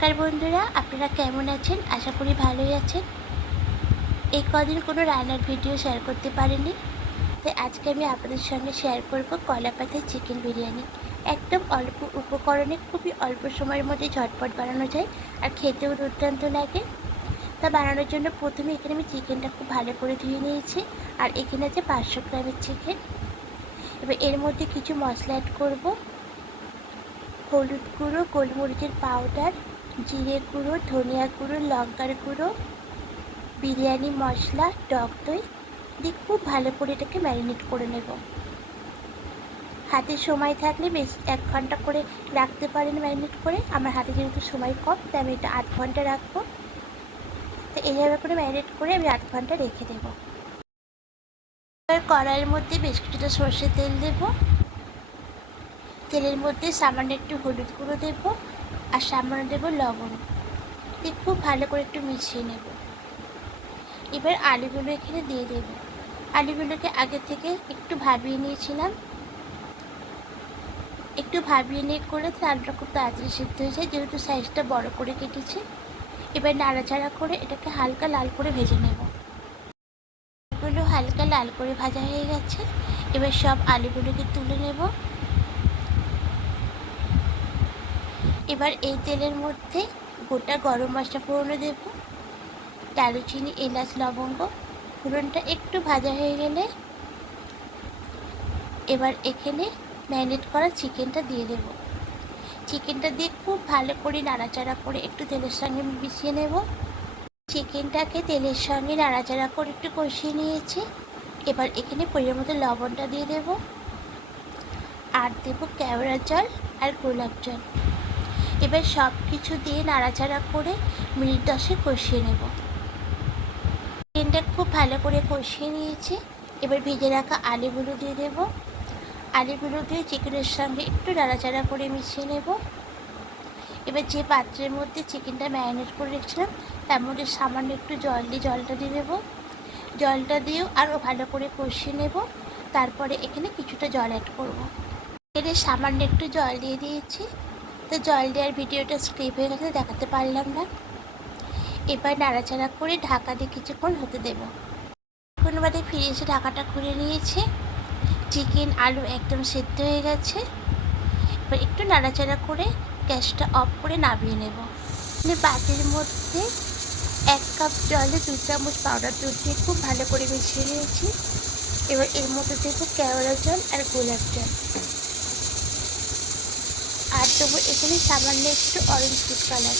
নমস্কার বন্ধুরা, আপনারা কেমন আছেন? আশা করি ভালোই আছেন। এই কদিন কোনো রান্নার ভিডিও শেয়ার করতে পারিনি, তাই আজকে আমি আপনাদের সঙ্গে শেয়ার করব কলা পাতায় চিকেন বিরিয়ানি। একদম অল্প উপকরণে খুবই অল্প সময়ের মধ্যে ঝটপট বানানো যায় আর খেতেও দুর্দান্ত লাগে। তা বানানোর জন্য প্রথমে এখানে আমি চিকেনটা খুব ভালো করে ধুয়ে নিয়েছি। আর এখানে আছে 500 গ্রামের চিকেন। এবার এর মধ্যে কিছু মশলা অ্যাড করব। হলুদ গুঁড়ো, গোলমরিচের পাউডার, জিরে গুঁড়ো, ধনিয়া গুঁড়ো, লঙ্কার গুঁড়ো, বিরিয়ানি মশলা, টক দই দিয়ে খুব ভালো করে এটাকে ম্যারিনেট করে নেব। হাতে সময় থাকলে বেশ 1 ঘন্টা করে রাখতে পারেন ম্যারিনেট করে। আমার হাতে যেহেতু সময় কম, তাই আমি এটা 8 ঘন্টা রাখবো। তো এইভাবে করে ম্যারিনেট করে আমি 8 ঘন্টা রেখে দেবো। এবার কড়াইয়ের মধ্যে বেশ কিছুটা সর্ষের তেল দেবো। তেলের মধ্যে সামান্য একটু হলুদ গুঁড়ো দেবো আর সামান্য দেবো লবণ দিয়ে খুব ভালো করে একটু মিশিয়ে নেব। এবার আলুগুলো এখানে দিয়ে দেব। আলুগুলোকে আগে থেকে একটু ভাবিয়ে নিয়েছিলাম। একটু ভাবিয়ে নিয়ে করলে আলুটা খুব তাড়াতাড়ি সিদ্ধ হয়ে যায়, যেহেতু সাইজটা বড় করে কেটেছি। এবার নাড়াচাড়া করে এটাকে হালকা লাল করে ভেজে নেব। আলুগুলো হালকা লাল করে ভাজা হয়ে গেছে। এবার সব আলুগুলোকে তুলে নেব। এবার এই তেলের মধ্যে গোটা গরম মশলা ফোড়নে দেব, দারুচিনি, এলাচ, লবঙ্গ। ফোড়নটা একটু ভাজা হয়ে গেলে এবার এখানে ম্যারিনেট করা চিকেনটা দিয়ে দেব। চিকেনটা দিয়ে খুব ভালো করে নাড়াচাড়া করে একটু তেলের সঙ্গে মিশিয়ে নেব। চিকেনটাকে তেলের সঙ্গে নাড়াচাড়া করে একটু কষিয়ে নিয়েছি। এবার এখানে পরিমাণ মতো লবণটা দিয়ে দেব আর দেব কেওড়া জল আর গোলাপ জল। এবার সব কিছু দিয়ে নাড়াচাড়া করে মিনিট 10 কষিয়ে নেব। চিকেনটা খুব ভালো করে কষিয়ে নিয়েছি। এবার ভেজে রাখা আলুগুলো দিয়ে দেব। আলুগুলো দিয়ে চিকেনের সঙ্গে একটু নাড়াচাড়া করে মিশিয়ে নেব। এবার যে পাত্রের মধ্যে চিকেনটা ম্যারিনেট করে রেখেছিলাম তার মধ্যে সামান্য একটু জল দিয়ে জলটা দিয়ে দেবো। জলটা দিয়েও আরও ভালো করে কষিয়ে নেব। তারপরে এখানে কিছুটা জল অ্যাড করব। এখানে সামান্য একটু জল দিয়ে দিয়েছি, তো জল দেওয়ার ভিডিওটা স্কিপ হয়ে গেছে, দেখাতে পারলাম না। এবার নাড়াচাড়া করে ঢাকা দিয়ে কিছুক্ষণ হতে দেব। কিছুক্ষণ বাদে ফিরে এসে ঢাকাটা খুলে নিয়েছি। চিকেন আলু একদম সেদ্ধ হয়ে গেছে। এবার একটু নাড়াচাড়া করে গ্যাসটা অফ করে নামিয়ে নেব। বাটির মধ্যে 1 কাপ জলে 2 চামচ পাউডার দুধ দিয়ে খুব ভালো করে মিশিয়ে নিয়েছি। এবার এর মধ্যে দেবো কেওড়া জল আর গোলাপ জল আর দেবো এখানে সামান্য একটু অরেঞ্জ ফুড কালার।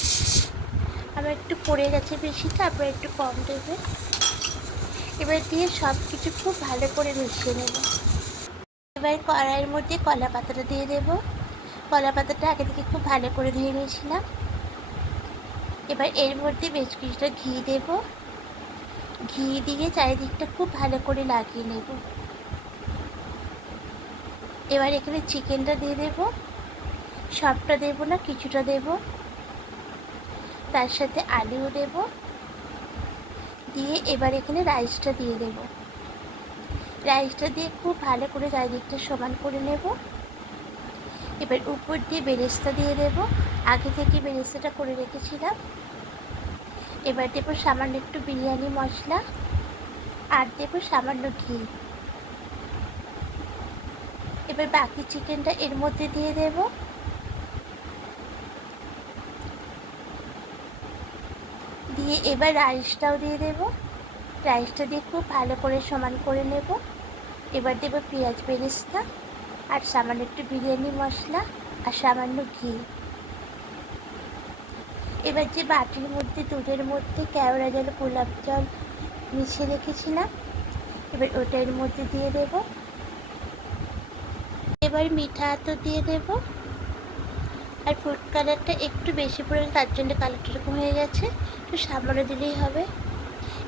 আবার একটু পড়ে গেছে বেশি, তারপর একটু কম দেবে। এবার দিয়ে সব কিছু খুব ভালো করে মিশিয়ে নেব। এবার কড়াইয়ের মধ্যে কলা পাতাটা দিয়ে দেবো। কলা পাতাটা আগে থেকে খুব ভালো করে ধুয়ে নিয়েছিলাম। এবার এর মধ্যে বেশ কিছুটা ঘি দেব। ঘি দিয়ে চারিদিকটা খুব ভালো করে লাগিয়ে নেব। এবার এখানে চিকেনটা দিয়ে দেব। সবটা দেব না, কিছুটা দেব। তার সাথে আলুও দেব। দিয়ে এবার এখানে রাইসটা দিয়ে দেব। রাইসটা দিয়ে খুব ভালো করে চারিদিকটা সমান করে নেব। এবার উপর দিয়ে বেরেস্তা দিয়ে দেব। আগে থেকে বেরেস্তাটা করে রেখেছিলাম। এবার দেবো সামান্য একটু বিরিয়ানি মশলা আর দেবো সামান্য ঘি। এবার বাকি চিকেনটা এর মধ্যে দিয়ে দেব। দিয়ে এবার রাইসটাও দিয়ে দেব। রাইসটা দিয়ে খুব ভালো করে সমান করে নেব। এবার দেব পেঁয়াজ বেরেস্তা আর সামান্য একটু বিরিয়ানি মশলা আর সামান্য ঘি। এবার যে বাটির মধ্যে দুধের মধ্যে কেওড়া জল, গোলাপ জল মিশিয়ে রেখেছিলাম, এবার ওটা এর মধ্যে দিয়ে দেব। এবার মিঠা আতর দিয়ে দেব আর ফুড কালারটা একটু বেশি পরিমাণে, তার জন্য কালারটা এরকম হয়ে গেছে, একটু সামান্য দিলেই হবে।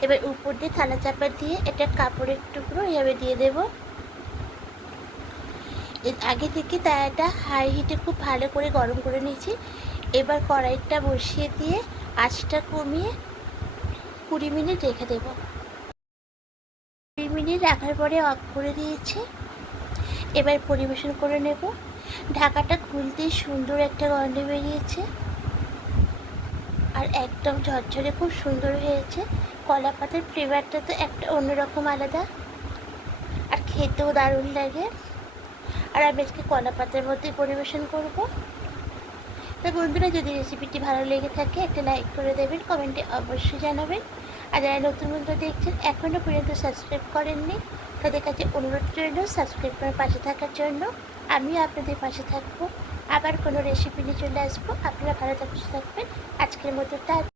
এবার উপর দিয়ে থালা চাপা দিয়ে এটা কাপড়ের টুকরো এভাবে দিয়ে দেব। আগে থেকে তাওয়াটা হাই হিটে খুব ভালো করে গরম করে নিয়েছি। এবার কড়াইটা বসিয়ে দিয়ে আঁচটা কমিয়ে 20 মিনিট রেখে দেব। 20 মিনিট রাখার পরে অফ করে দিয়েছি। এবার পরিবেশন করে নেব। ঢাকাটা খুলতেই সুন্দর একটা গন্ধ বেরিয়েছে। একদম ঝরঝরে খুব সুন্দর হয়েছে। কলা পাতার ফ্লেভারটা তো একটা অন্যরকম আলাদা, আর খেতেও দারুণ লাগে। আর আমি আজকে কলা পাতার মধ্যে পরিবেশন করব। তো বন্ধুরা, যদি রেসিপিটি ভালো লেগে থাকে একটা লাইক করে দেবেন, কমেন্টে অবশ্যই জানাবেন। আর যারা নতুন বন্ধু দেখছেন এখনও পর্যন্ত সাবস্ক্রাইব করেননি, তাদের কাছে অনুরোধ রইল সাবস্ক্রাইব করে পাশে থাকার জন্য। আমিও আপনাদের পাশে থাকবো। আবার কোনো রেসিপি নিয়ে চলে আসবো। আপনারা ভালো থাকবেন। আজকের মতো টাটা।